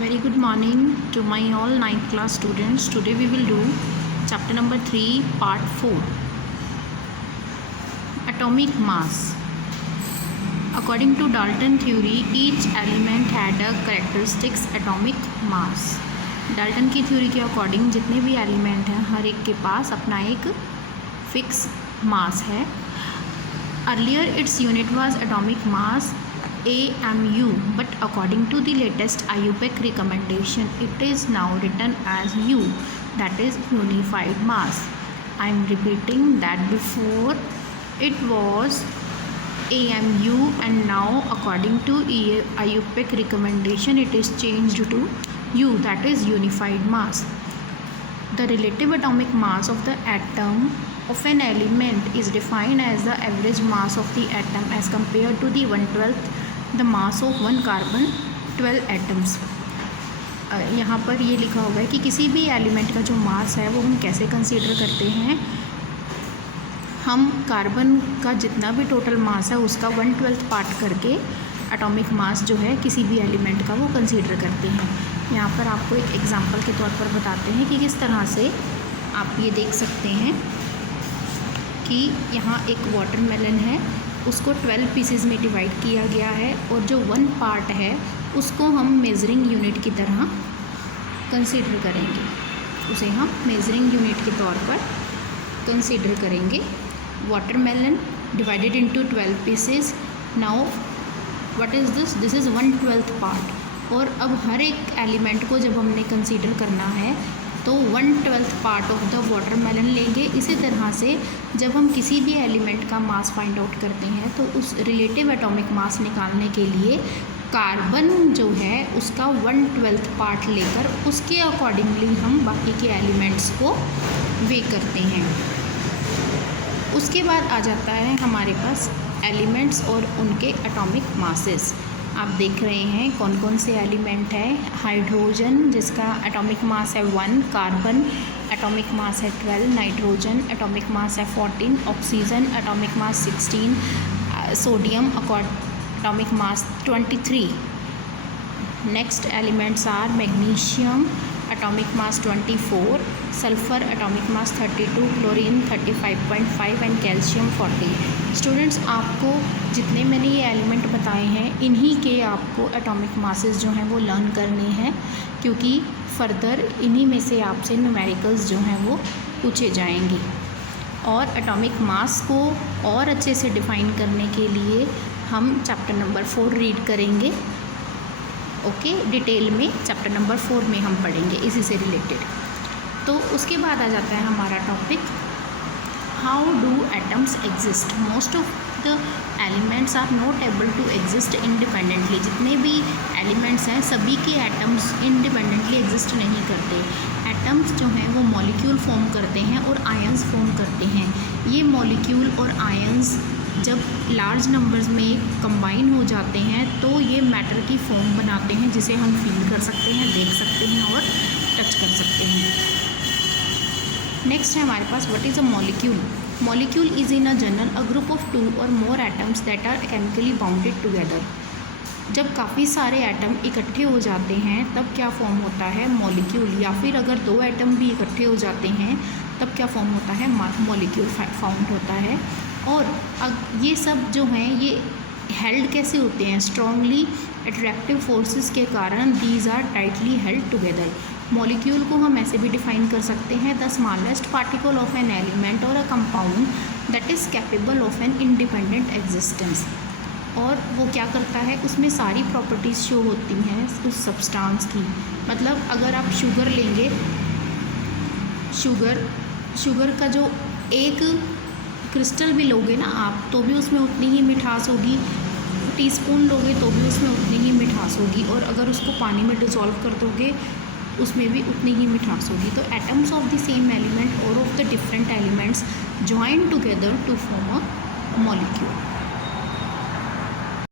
Very good morning to my all 9th class students. Today we will do chapter number 3 part 4, atomic mass. According to Dalton theory, each element had a characteristics atomic mass. Dalton की theory के according जितने भी element हैं हर एक के पास अपना एक fix mass है. Earlier its unit was atomic mass AMU, but according to the latest IUPAC recommendation, it is now written as U, that is unified mass. I am repeating that before it was AMU and now according to IUPAC recommendation it is changed to U, that is unified mass. The relative atomic mass of the atom of an element is defined as the average mass of the atom as compared to the 1/12 the mass of one carbon 12 atoms. यहाँ पर ये लिखा हुआ है कि किसी भी element का जो मास है वो हम कैसे कंसीडर करते हैं. हम कार्बन का जितना भी टोटल मास है उसका 1/12 पार्ट करके एटॉमिक मास जो है किसी भी एलिमेंट का वो कंसीडर करते हैं. यहाँ पर आपको एक एग्जांपल के तौर पर बताते हैं कि किस तरह से आप ये देख सकते हैं कि यहाँ एक वाटरमेलन है, उसको 12 पीसेस में डिवाइड किया गया है और जो 1 पार्ट है उसको हम मेजरिंग यूनिट की तरह कंसीडर करेंगे, उसे हम मेजरिंग यूनिट के तौर पर कंसीडर करेंगे. Watermelon divided into 12 pieces. Now what is this? This is 1/12 part. और अब हर एक एलिमेंट को जब हमने कंसीडर करना है तो 1/12 पार्ट ऑफ द वाटरमेलन लेंगे. इसी तरह से जब हम किसी भी एलिमेंट का मास फाइंड आउट करते हैं तो उस रिलेटिव एटॉमिक मास निकालने के लिए कार्बन जो है उसका 1/12 पार्ट लेकर उसके अकॉर्डिंगली हम बाकी के एलिमेंट्स को वे करते हैं. उसके बाद आ जाता है हमारे पास एलिमेंट्स और उनके एटॉमिक मासेस. आप देख रहे हैं कौन कौन से एलिमेंट है. हाइड्रोजन जिसका एटॉमिक मास है 1, कार्बन एटॉमिक मास है 12, नाइट्रोजन एटॉमिक मास है 14, oxygen atomic mass 16, sodium atomic mass 23. Next elements are magnesium atomic mass 24, sulphur atomic mass 32, chlorine 35.5 and calcium 40. Students, आपको जितने मैंने ये एलिमेंट बताए हैं इन्हीं के आपको एटॉमिक मासेस जो हैं वो लर्न करने हैं, क्योंकि फर्दर इन्हीं में से आपसे न्यूमेरिकल्स जो हैं वो पूछे जाएंगे. और एटॉमिक मास को और अच्छे से डिफ़ाइन करने के लिए हम चैप्टर नंबर 4 रीड करेंगे. ओके, डिटेल में चैप्टर नंबर 4 में हम पढ़ेंगे इसी से रिलेटेड. तो उसके बाद आ जाता है हमारा topic how do atoms exist. Most of the elements are not able to exist independently. जितने भी एलिमेंट्स हैं सभी के एटम्स इंडिपेंडेंटली एग्जिस्ट नहीं करते. एटम्स जो हैं वो मॉलिक्यूल फॉर्म करते हैं और आयंस फॉर्म करते हैं. ये मॉलिक्यूल और आयंस जब लार्ज नंबर्स में कंबाइन हो जाते हैं तो ये मैटर की फॉर्म बनाते हैं जिसे हम फील कर सकते हैं, देख सकते हैं और टच कर सकते हैं. नेक्स्ट है हमारे पास what is a molecule. Molecule is in a general a group of 2 और more atoms that are chemically bounded together. जब काफ़ी सारे एटम इकट्ठे हो जाते हैं तब क्या फॉर्म होता है? मॉलिक्यूल. या फिर अगर 2 एटम भी इकट्ठे हो जाते हैं तब क्या फॉर्म होता है? मॉलिक्यूल फाउंड होता है. और अब ये सब जो हैं ये हेल्ड कैसे होते हैं? स्ट्रॉन्गली अट्रैक्टिव फोर्सेस के कारण these are tightly held together. Molecule को हम ऐसे भी डिफाइन कर सकते हैं the smallest particle of an element और a compound that is capable of an independent existence. और वो क्या करता है, उसमें सारी प्रॉपर्टीज़ शो होती हैं उस सब्सटेंस की. मतलब अगर आप शुगर लेंगे, शुगर का जो एक क्रिस्टल भी लोगे ना आप तो भी उसमें उतनी ही मिठास होगी. टीस्पून लोगे तो भी उसमें उतनी ही मिठास होगी. और अगर उसको पानी में डिसॉल्व कर दोगे उसमें भी उतनी ही मिठास होगी. तो atoms of the same element और of the different elements join together to form a molecule.